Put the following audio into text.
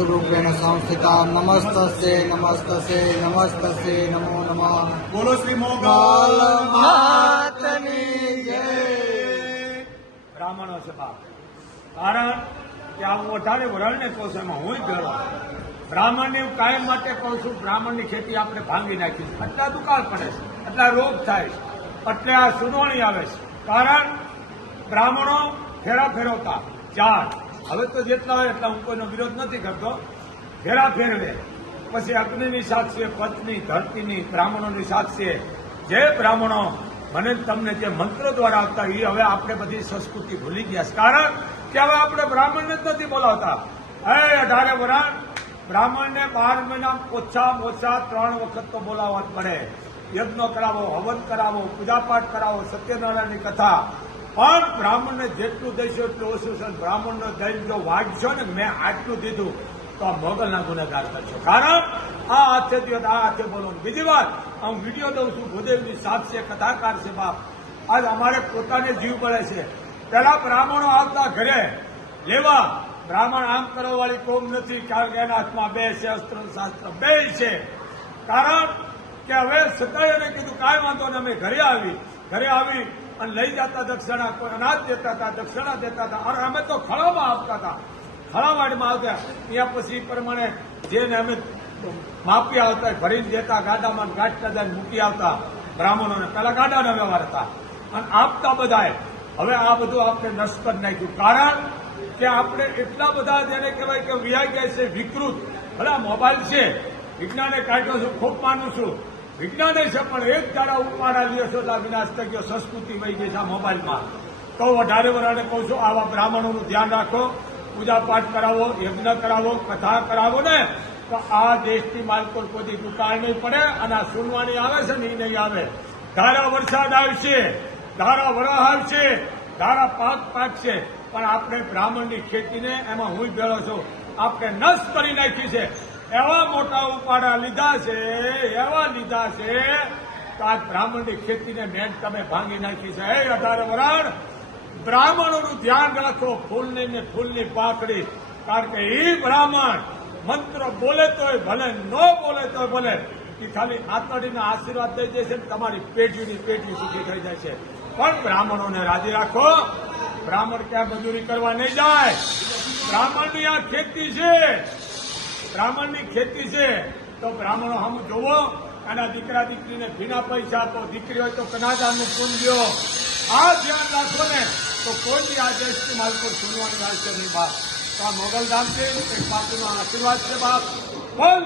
ચતુર્રૂપેણ સંસ્થિતા નમસ્તસ્ય નમસ્તસ્ય નમસ્તસ્ય નમો નમઃ બોલો શ્રી મોગલ માતની જય બ્રાહ્મણો છે બાપ કારણ કે આ અઢારે વરણને કહું છું એમાં હું ભેળો બ્રાહ્મણને હું કાયમ માટે કહું છું બ્રાહ્મણની ખેતી આપણે ભાંગી નાખીશું આટલા દુકાળ પડે છે આટલા રોગ થાય છે એટલે આ સુનાવણી આવે છે. કારણ બ્રાહ્મણો ફેરા ફેરવતા ચાર હવે તો જેટલા હોય એટલા હું કોઈનો વિરોધ નથી કરતો. ફેરા ફેરવે પછી અગ્નિની સાથ છે પત્ની, ધરતીની બ્રાહ્મણોની સાથ છે જે બ્રાહ્મણો મને તમને જે મંત્ર દ્વારા આવતા એ હવે આપણે બધી સંસ્કૃતિ ભૂલી ગયા કારણ કે હવે આપણે બ્રાહ્મણને જ નથી બોલાવતા. હે અઢારે વરાણ બ્રાહ્મણને બાર મહિના ઓછામાં ઓછા ત્રણ વખત તો બોલાવવા જ પડે. યજ્ઞ કરાવો, હવન કરાવો, પૂજાપાઠ કરાવો, સત્યનારાયણની કથા પણ બ્રાહ્મણને જેટલું દઈશું એટલું ઓછું છે. બ્રાહ્મણનો દઈને જો વાંચશો ને મેં આટલું દીધું તો આ મોગલના ગુનેગાર કરશો કારણ આ હાથે દિવસ આ હાથે બોલો. બીજી વાત હું વીડિયો દઉં છું, ભૂદેવની સાથ છે, કથાકાર છે બાપ. આજ અમારે પોતાને જીવ પડે છે. પેલા બ્રાહ્મણો આવતા ઘરે, લેવા, બ્રાહ્મણ આમ કરવા વાળી કોમ નથી, કારણ કે એના હાથમાં બે છે, અસ્ત્ર શાસ્ત્ર, બે છે. કારણ કે હવે સતાય કીધું, કાંઈ વાંધો નહીં, અમે ઘરે આવી. ઘરે આવી અને લઈ જતા દક્ષિણા કોઈ અનાજ દેતા હતા, દક્ષિણા દેતા હતા. અને અમે તો ખળામાં આપતા હતા. ખળાવાડમાં આવતા. ત્યાં પછી પ્રમાણે જેને અમે માપી આવતા ભરીને દેતા, ગાડામાં ગાંઠતા જાય મૂકી આવતા બ્રાહ્મણોને. પેલા ગાડાના વ્યવહાર હતા. અને આપતા બધાએ. હવે આ બધું આપણે નષ્ટ નાખ્યું. કારણ કે આપણે એટલા બધા જેને કહેવાય કે વ્યાય ગયા છે, વિકૃત. ભલા મોબાઈલ છે. વિજ્ઞાને કાઢ્યો છું, ખૂબ માનું છું. વિજ્ઞાને છે પણ એક દાડા ઉપમાના આ વિનાશ થઈ ગયો સંસ્કૃતિ વહી ગઈ છે મોબાઈલમાં. તો વધારે વરાને કહું છું, આવા બ્રાહ્મણોનું ધ્યાન રાખો પૂજા પાઠ કરાવો, યજ્ઞ કરાવો, કથા કરાવો ને, તો આ દેશની માલકોર કોઈ દુકાળ નહીં પડે અને આ સુનવાની આવે છે ને નહીં આવે. ધારા વરસાદ આવશે, ધારા વરાહ આવશે, ધારા પાક પાકશે, પણ આપણે બ્રાહ્મણની ખેતીને એમાં હું ભેળો છું. આપણે નશ કરી નાખી છે. એવા મોટા ઉપાડા લીધા છે, એવા લીધા છે તો આ બ્રાહ્મણની ખેતીને મેન તમે ભાંગી નાખી છે. હે અઢારે વરાણ બ્રાહ્મણોનું ધ્યાન રાખો, ફૂલની ને ફૂલની પાકડી કારણ કે એ બ્રાહ્મણ મંત્ર બોલે તોય ભલે, ન બોલે તોય ભલે એ ખાલી આતડીના આશીર્વાદ દઈ જાય છે તમારી પેઢીની પેઢી સુધી થઈ જાય છે. પણ બ્રાહ્મણોને રાજી રાખો, બ્રાહ્મણ ક્યાં મજૂરી કરવા નહીં જાય? બ્રાહ્મણની આ ખેતી છે. બ્રાહ્મણની ખેતી છે તો બ્રાહ્મણો હમ જોવો એના દીકરા દીકરીને ભીના પૈસા આપો દીકરી હોય તો કનાદાનનું પુણ્ય આ ધ્યાન રાખો ને તો કોઈ બી આ દેશની માલકો સુનવાની છે નહીં બાપ તો આ મોગલધામ છે એક બાપુનો આશીર્વાદ છે બાપ બોલ